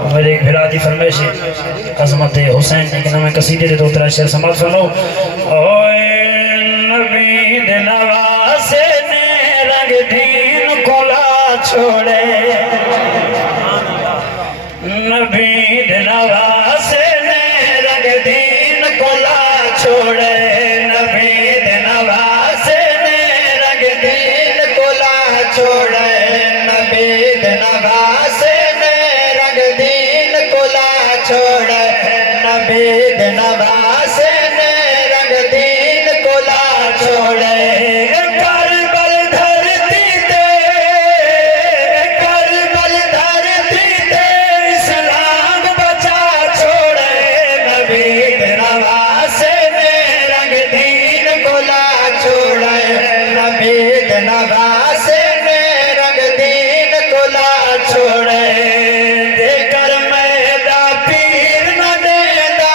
मेरे एक भिराजी फरमाइश अजमत हुसैन के नाम कसीदे दे दो तरह शेर समाज फरमाओ। ओए नबी दे नवासे ने रंग दीन कोला छोड़े, नबी दे नवासे ने रंग दीन कोला छोड़े, नबी दे नवासे ने रंग दीन कोला छोड़े, नबी दे नवासे ने रंग दीन कोला छोड़े, नबी दे नवासे ने रंग दीन कोला छोड़े। करबल धरती ते, करबल धरती ते इस्लाम बचा छोड़े, नबी दे नवासे ने रंग दीन कोला छोड़े, नबी दे नवासे ने रंग दीन कोला छोड़े। देकर मैदा पीर न देंदा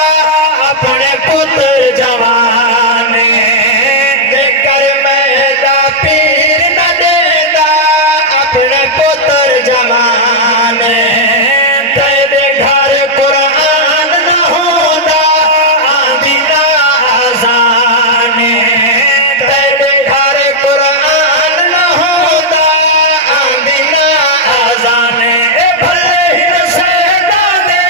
अपने पुत्र जवाने, देकर मैदा पीर न देंदा अपने पुत्र जवाने, तेरे घर कुरान न होंदा आंधी ना आजाने, तेरे घर कुरान न होंदा आंधी ना आजाने। भले ही न सैदा दे,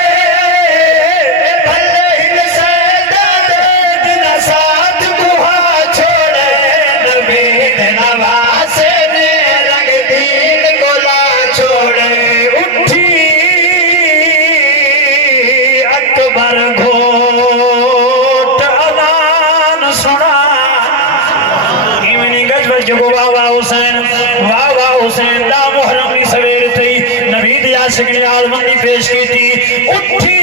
भले ही न सैदा दे जिना साथ गुहा छोड़े, नबी दे नवासे ने रंग दीन कोला छोड़े। उठी अकबर घोट अदान सुना, इमनी गजब जुगो वाह हुसैन, वाह हुसैन दा मुहर्रम दी सवेर थी, नबी दी आशिक ने आलमंदी पेश की थी। उठी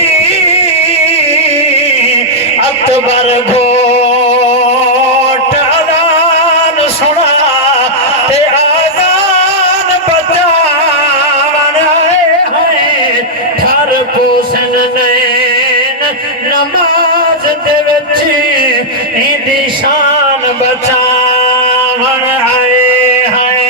अकबर घोट अदान सुना, ते आजान बचावन आए हैं, घर पोसन नैन नमाज दे विच इंदी शान बचावन आए हैं।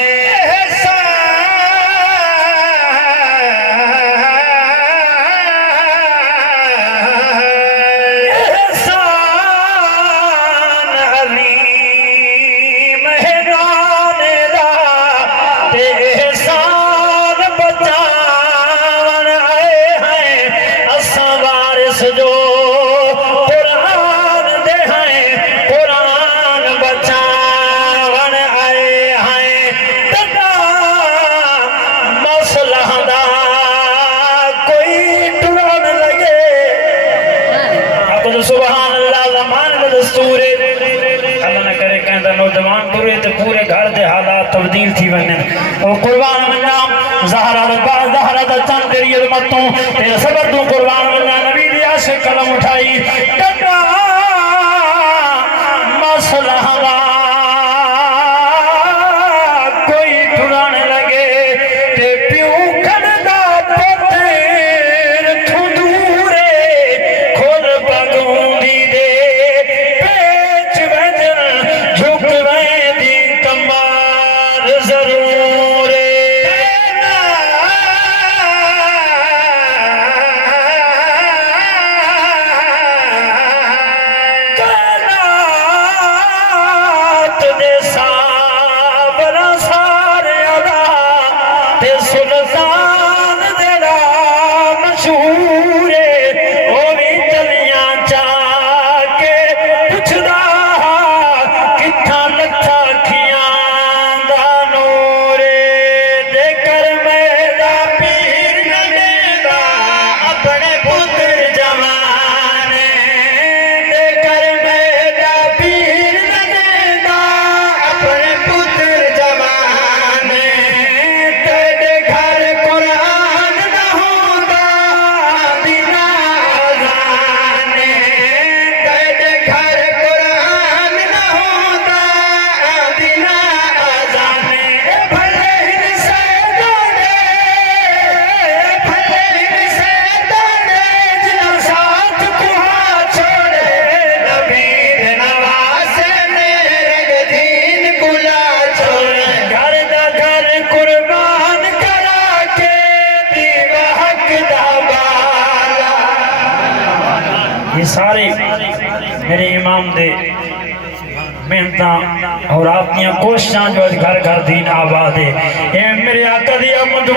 एहसान अलीम हैराने दा, ते एहसान बचावन आए हैं। असां वारिस जो कुरान दे हैं, कुरान बचावन आए हैं। तदा मसला दा कोई टुरन लगे, अब जो सुभान अल्लाह ज़मान दा दस्तूर है, अल्लाह न करे कहंदा नौजवान टुरे ते पूरे घर दे हालात तब्दील थी वने। ओ कुर्बान वन्ना ज़हरा दा चंद तेरी अज़मतों तेरे सबर तू कुर्बान वन्ना, नबी दी आशिक कलम उठाई। टका मसला दा कोई टुरन लगे, ते प्यू खड़दा पुत्र थू दूरे, खुद पगूंदी दे पेच वजन झुक वेंदी कमार जरूर। ये सारे मेरे इमाम दे मेहनत और आपकी कोशिशें जो घर घर दीन आबाद है मेरे आका दी आमद